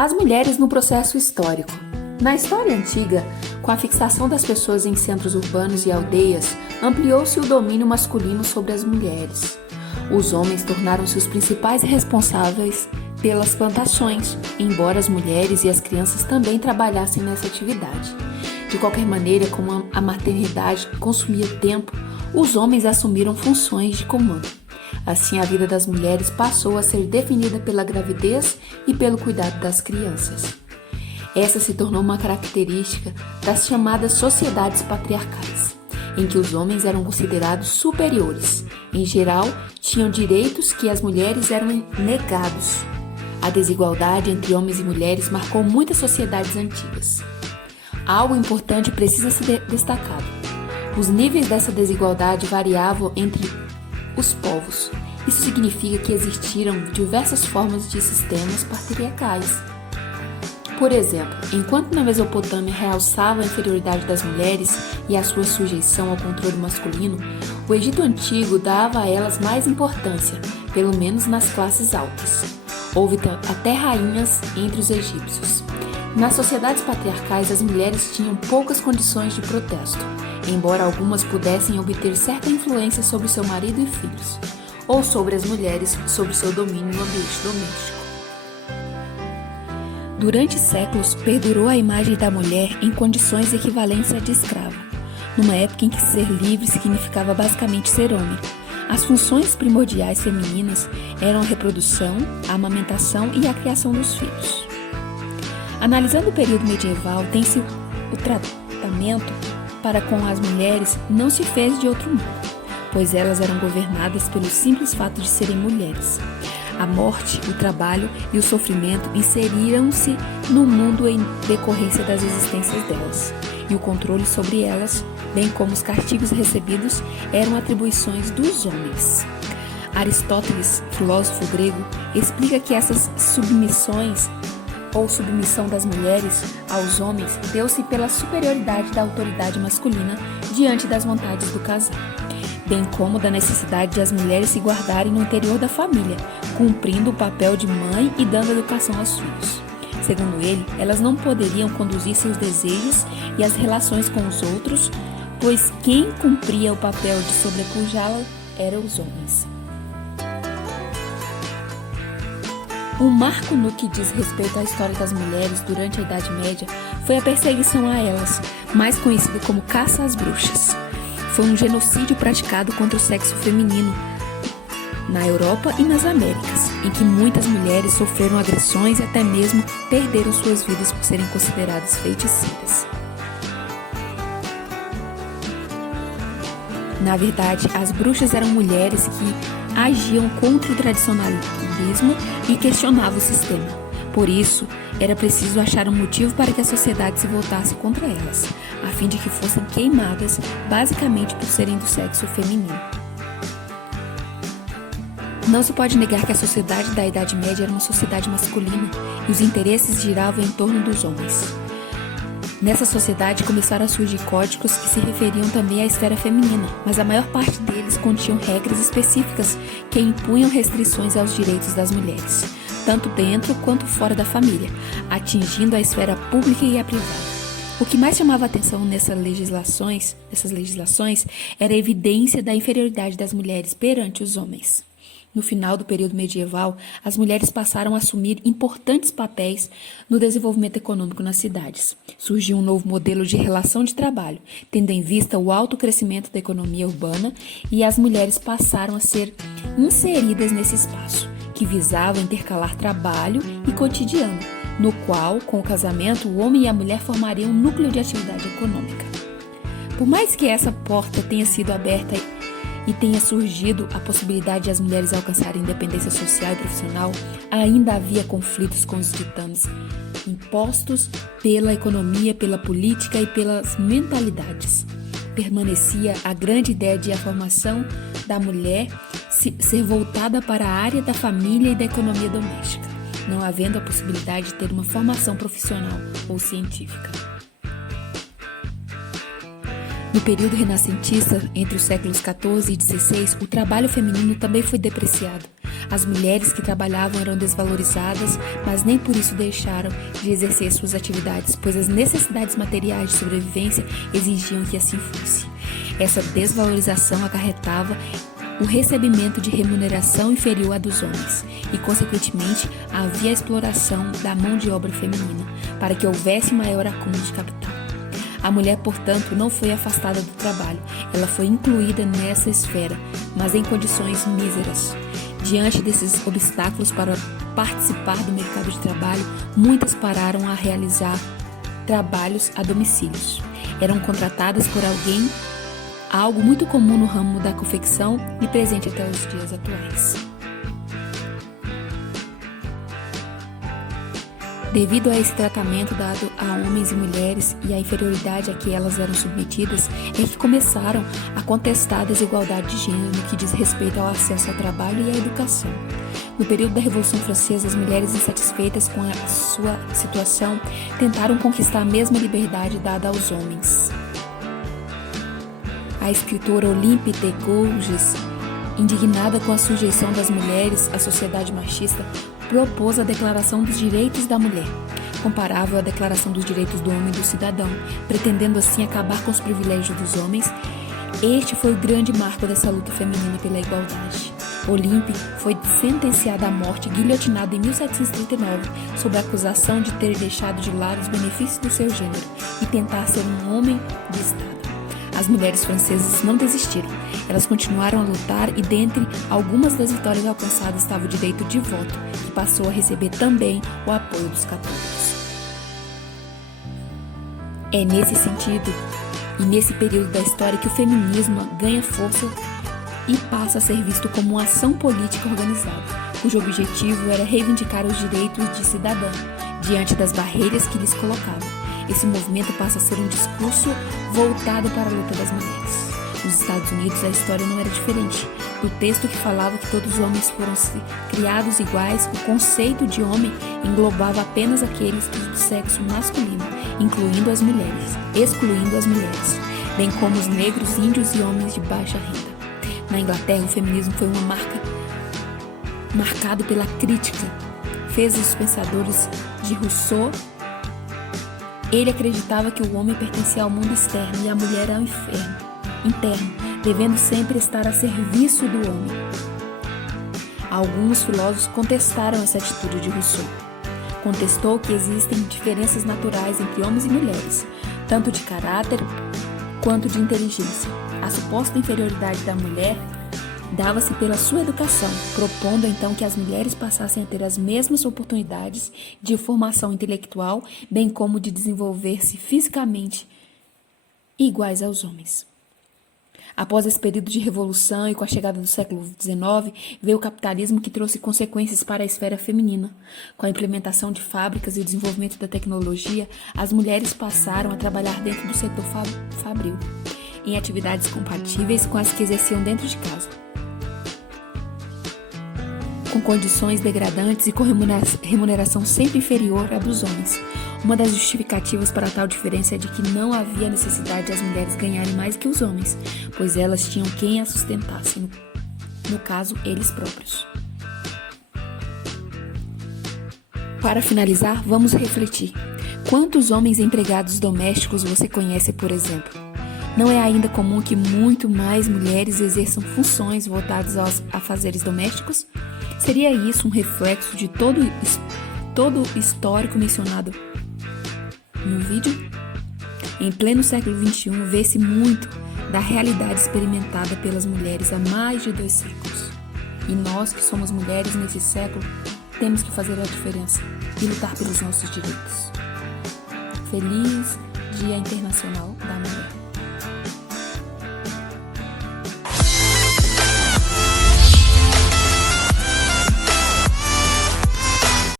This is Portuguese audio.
As mulheres no processo histórico. Na história antiga, com a fixação das pessoas em centros urbanos e aldeias, ampliou-se o domínio masculino sobre as mulheres. Os homens tornaram-se os principais responsáveis pelas plantações, embora as mulheres e as crianças também trabalhassem nessa atividade. De qualquer maneira, como a maternidade consumia tempo, os homens assumiram funções de comando. Assim, a vida das mulheres passou a ser definida pela gravidez e pelo cuidado das crianças. Essa se tornou uma característica das chamadas sociedades patriarcais, em que os homens eram considerados superiores. Em geral, tinham direitos que as mulheres eram negados. A desigualdade entre homens e mulheres marcou muitas sociedades antigas. Algo importante precisa ser destacado. Os níveis dessa desigualdade variavam entre os povos. Isso significa que existiram diversas formas de sistemas patriarcais. Por exemplo, enquanto na Mesopotâmia realçava a inferioridade das mulheres e a sua sujeição ao controle masculino, o Egito Antigo dava a elas mais importância, pelo menos nas classes altas. Houve até rainhas entre os egípcios. Nas sociedades patriarcais, as mulheres tinham poucas condições de protesto, embora algumas pudessem obter certa influência sobre seu marido e filhos, ou sobre as mulheres sob seu domínio no ambiente doméstico. Durante séculos, perdurou a imagem da mulher em condições equivalentes à de escrava, numa época em que ser livre significava basicamente ser homem. As funções primordiais femininas eram a reprodução, a amamentação e a criação dos filhos. Analisando o período medieval, tem-se o tratamento para com as mulheres não se fez de outro modo, pois elas eram governadas pelo simples fato de serem mulheres. A morte, o trabalho e o sofrimento inseriram-se no mundo em decorrência das existências delas, e o controle sobre elas, bem como os castigos recebidos, eram atribuições dos homens. Aristóteles, filósofo grego, explica que essas submissões ou submissão das mulheres aos homens deu-se pela superioridade da autoridade masculina diante das vontades do casal, bem como da necessidade de as mulheres se guardarem no interior da família, cumprindo o papel de mãe e dando educação aos filhos. Segundo ele, elas não poderiam conduzir seus desejos e as relações com os outros, pois quem cumpria o papel de sobrepujá-la eram os homens. Um marco no que diz respeito à história das mulheres durante a Idade Média foi a perseguição a elas, mais conhecida como caça às bruxas. Foi um genocídio praticado contra o sexo feminino na Europa e nas Américas, em que muitas mulheres sofreram agressões e até mesmo perderam suas vidas por serem consideradas feiticeiras. Na verdade, as bruxas eram mulheres que agiam contra o tradicionalismo e questionavam o sistema. Por isso, era preciso achar um motivo para que a sociedade se voltasse contra elas, a fim de que fossem queimadas, basicamente por serem do sexo feminino. Não se pode negar que a sociedade da Idade Média era uma sociedade masculina e os interesses giravam em torno dos homens. Nessa sociedade começaram a surgir códigos que se referiam também à esfera feminina, mas a maior parte deles continham regras específicas que impunham restrições aos direitos das mulheres, tanto dentro quanto fora da família, atingindo a esfera pública e a privada. O que mais chamava a atenção nessas legislações era a evidência da inferioridade das mulheres perante os homens. No final do período medieval, as mulheres passaram a assumir importantes papéis no desenvolvimento econômico nas cidades. Surgiu um novo modelo de relação de trabalho, tendo em vista o alto crescimento da economia urbana, e as mulheres passaram a ser inseridas nesse espaço, que visava intercalar trabalho e cotidiano, no qual, com o casamento, o homem e a mulher formariam um núcleo de atividade econômica. Por mais que essa porta tenha sido aberta e tenha surgido a possibilidade de as mulheres alcançarem independência social e profissional, ainda havia conflitos com os ditames impostos pela economia, pela política e pelas mentalidades. Permanecia a grande ideia de a formação da mulher ser voltada para a área da família e da economia doméstica, não havendo a possibilidade de ter uma formação profissional ou científica. No período renascentista, entre os séculos XIV e XVI, o trabalho feminino também foi depreciado. As mulheres que trabalhavam eram desvalorizadas, mas nem por isso deixaram de exercer suas atividades, pois as necessidades materiais de sobrevivência exigiam que assim fosse. Essa desvalorização acarretava o recebimento de remuneração inferior à dos homens e, consequentemente, havia a exploração da mão de obra feminina para que houvesse maior acúmulo de capital. A mulher, portanto, não foi afastada do trabalho, ela foi incluída nessa esfera, mas em condições míseras. Diante desses obstáculos para participar do mercado de trabalho, muitas pararam a realizar trabalhos a domicílios. Eram contratadas por alguém, algo muito comum no ramo da confecção e presente até os dias atuais. Devido a esse tratamento dado a homens e mulheres e a inferioridade a que elas eram submetidas, é que começaram a contestar a desigualdade de gênero no que diz respeito ao acesso ao trabalho e à educação. No período da Revolução Francesa, as mulheres insatisfeitas com a sua situação tentaram conquistar a mesma liberdade dada aos homens. A escritora Olympe de Gouges, indignada com a sujeição das mulheres à sociedade machista, propôs a Declaração dos Direitos da Mulher, comparável à Declaração dos Direitos do Homem e do Cidadão, pretendendo assim acabar com os privilégios dos homens. Este foi o grande marco dessa luta feminina pela igualdade. Olympe foi sentenciada à morte e guilhotinada em 1739, sob a acusação de ter deixado de lado os benefícios do seu gênero e tentar ser um homem de Estado. As mulheres francesas não desistiram. Elas continuaram a lutar e, dentre algumas das vitórias alcançadas, estava o direito de voto, que passou a receber também o apoio dos católicos. É nesse sentido e nesse período da história que o feminismo ganha força e passa a ser visto como uma ação política organizada, cujo objetivo era reivindicar os direitos de cidadã diante das barreiras que lhes colocavam. Esse movimento passa a ser um discurso voltado para a luta das mulheres. Nos Estados Unidos, a história não era diferente. Do texto que falava que todos os homens foram criados iguais, o conceito de homem englobava apenas aqueles do sexo masculino, excluindo as mulheres, bem como os negros, índios e homens de baixa renda. Na Inglaterra, o feminismo foi uma marcado pela crítica. Fez os pensadores de Rousseau. Ele acreditava que o homem pertencia ao mundo externo e a mulher ao interno, devendo sempre estar a serviço do homem. Alguns filósofos contestaram essa atitude de Rousseau. Contestou que existem diferenças naturais entre homens e mulheres, tanto de caráter quanto de inteligência. A suposta inferioridade da mulher dava-se pela sua educação, propondo então que as mulheres passassem a ter as mesmas oportunidades de formação intelectual, bem como de desenvolver-se fisicamente iguais aos homens. Após esse período de revolução e com a chegada do século XIX, veio o capitalismo que trouxe consequências para a esfera feminina. Com a implementação de fábricas e o desenvolvimento da tecnologia, as mulheres passaram a trabalhar dentro do setor fabril, em atividades compatíveis com as que exerciam dentro de casa, com condições degradantes e com remuneração sempre inferior à dos homens. Uma das justificativas para tal diferença é de que não havia necessidade de as mulheres ganharem mais que os homens, pois elas tinham quem as sustentasse, no caso, eles próprios. Para finalizar, vamos refletir. Quantos homens empregados domésticos você conhece, por exemplo? Não é ainda comum que muito mais mulheres exerçam funções voltadas aos afazeres domésticos? Seria isso um reflexo de todo o histórico mencionado no vídeo? Em pleno século XXI, vê-se muito da realidade experimentada pelas mulheres há mais de 2 séculos. E nós, que somos mulheres nesse século, temos que fazer a diferença e lutar pelos nossos direitos. Feliz Dia Internacional da Mulher.